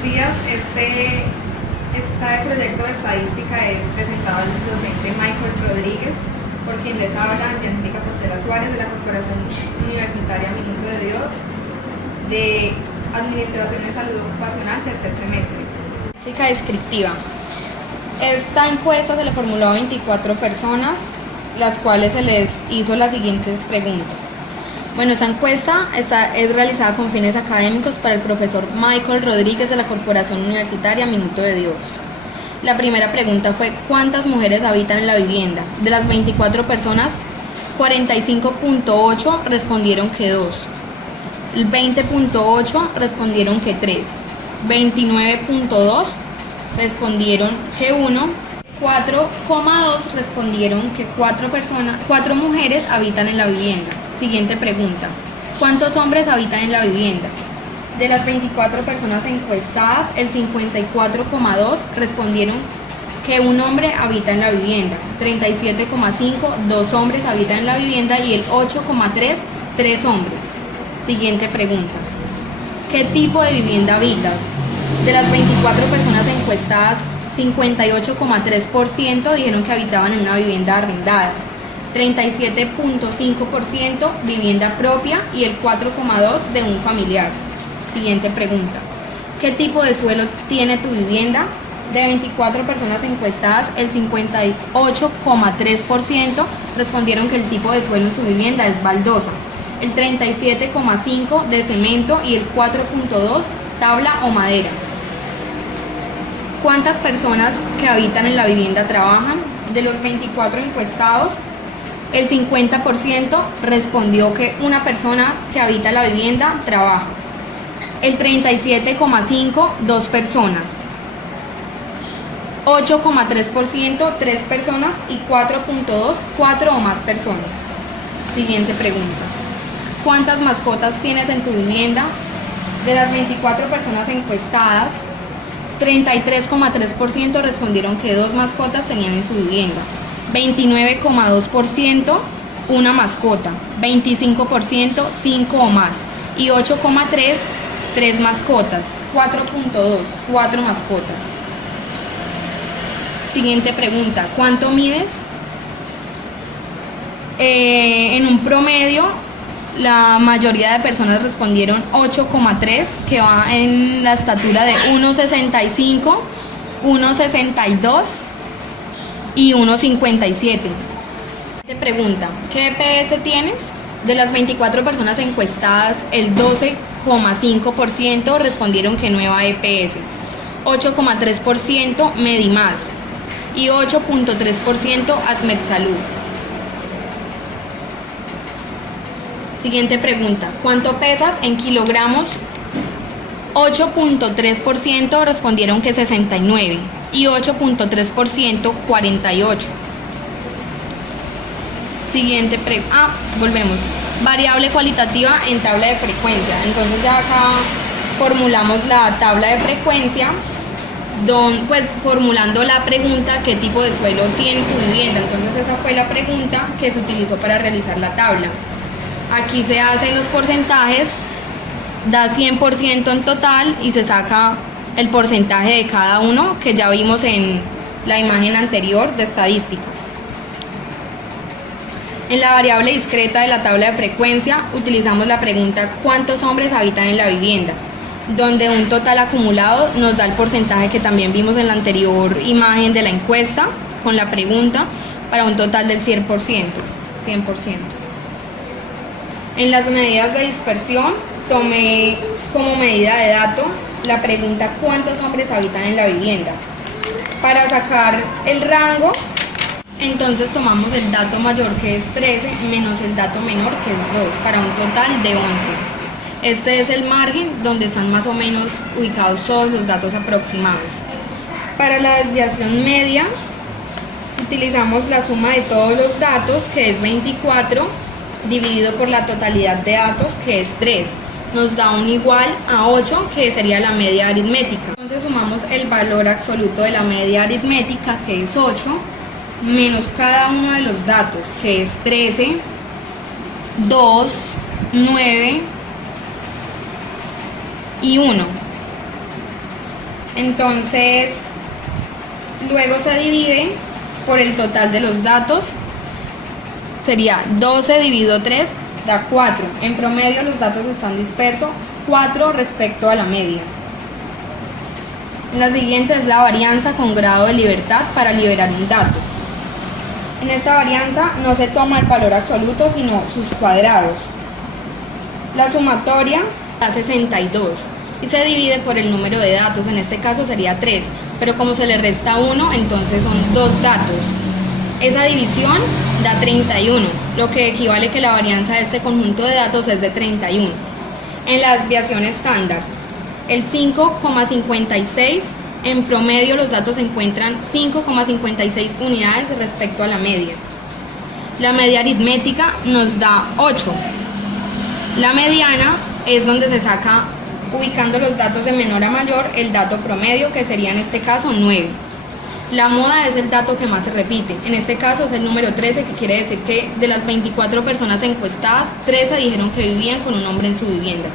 buenos días. Este proyecto de estadística es presentado al docente Michael Rodríguez, por quien les habla Angélica Portela Suárez, de la Corporación Universitaria Minuto de Dios, de Administración de Salud Ocupacional, tercer semestre. Estadística descriptiva. Esta encuesta se le formuló a 24 personas, las cuales se les hizo las siguientes preguntas. Bueno, esta encuesta es realizada con fines académicos para el profesor Michael Rodríguez de la Corporación Universitaria Minuto de Dios. La primera pregunta fue: ¿cuántas mujeres habitan en la vivienda? De las 24 personas, 45.8 respondieron que 2, el 20.8 respondieron que 3, 29.2 respondieron que 1, 4.2 respondieron que 4 mujeres habitan en la vivienda. Siguiente pregunta: ¿cuántos hombres habitan en la vivienda? De las 24 personas encuestadas, el 54.2 respondieron que un hombre habita en la vivienda, 37.5 2 hombres habitan en la vivienda y el 8.3 3 hombres. Siguiente pregunta: ¿qué tipo de vivienda habitas? De las 24 personas encuestadas, 58.3% dijeron que habitaban en una vivienda arrendada, 37.5% vivienda propia y el 4.2% de un familiar. Siguiente pregunta: ¿qué tipo de suelo tiene tu vivienda? De 24 personas encuestadas, el 58.3% respondieron que el tipo de suelo en su vivienda es baldosa, el 37.5% de cemento y el 4.2% tabla o madera. ¿Cuántas personas que habitan en la vivienda trabajan? De los 24 encuestados, el 50% respondió que una persona que habita la vivienda trabaja, el 37.5% 2 personas, 8.3% 3 personas y 4.2% 4 o más personas. Siguiente pregunta: ¿cuántas mascotas tienes en tu vivienda? De las 24 personas encuestadas, 33.3% respondieron que 2 mascotas tenían en su vivienda, 29.2% una mascota, 25% 5 o más y 8.3% 3 mascotas, 4.2% 4 mascotas. Siguiente pregunta: ¿cuánto mides? En un promedio, la mayoría de personas respondieron 8.3, que va en la estatura de 1.65, 1.62 y 1.57. Siguiente pregunta: ¿qué EPS tienes? De las 24 personas encuestadas, el 12.5% respondieron que nueva EPS, 8.3% Medimás y 8.3% Asmed Salud. Siguiente pregunta: ¿cuánto pesas en kilogramos? 8.3% respondieron que 69 y 8.3% 48. Siguiente pregunta. Volvemos. Variable cualitativa en tabla de frecuencia. Entonces ya acá formulamos la tabla de frecuencia, pues formulando la pregunta: ¿qué tipo de suelo tiene tu vivienda? Entonces esa fue la pregunta que se utilizó para realizar la tabla. Aquí se hacen los porcentajes, da 100% en total y se saca el porcentaje de cada uno, que ya vimos en la imagen anterior de estadística. En la variable discreta de la tabla de frecuencia utilizamos la pregunta: ¿cuántos hombres habitan en la vivienda?, donde un total acumulado nos da el porcentaje que también vimos en la anterior imagen de la encuesta con la pregunta, para un total del 100%. En las medidas de dispersión tomé como medida de dato la pregunta: ¿cuántos hombres habitan en la vivienda? Para sacar el rango, entonces tomamos el dato mayor, que es 13, menos el dato menor, que es 2, para un total de 11. Este es el margen donde están más o menos ubicados todos los datos aproximados. Para la desviación media, utilizamos la suma de todos los datos, que es 24, dividido por la totalidad de datos, que es 3. Nos da un igual a 8, que sería la media aritmética. Entonces sumamos el valor absoluto de la media aritmética, que es 8, menos cada uno de los datos, que es 13, 2, 9 y 1. Entonces, luego se divide por el total de los datos. Sería 12 dividido 3 da 4. En promedio los datos están dispersos 4 respecto a la media. La siguiente es la varianza con grado de libertad para liberar un dato. En esta varianza no se toma el valor absoluto, sino sus cuadrados. La sumatoria da 62 y se divide por el número de datos. En este caso sería 3, pero como se le resta 1, entonces son 2 datos. Esa división da 31, lo que equivale que la varianza de este conjunto de datos es de 31. En la desviación estándar, el 5,56, en promedio los datos se encuentran 5,56 unidades respecto a la media. La media aritmética nos da 8. La mediana es donde se saca, ubicando los datos de menor a mayor, el dato promedio, que sería en este caso 9. La moda es el dato que más se repite. En este caso es el número 13, que quiere decir que de las 24 personas encuestadas, 13 dijeron que vivían con un hombre en su vivienda.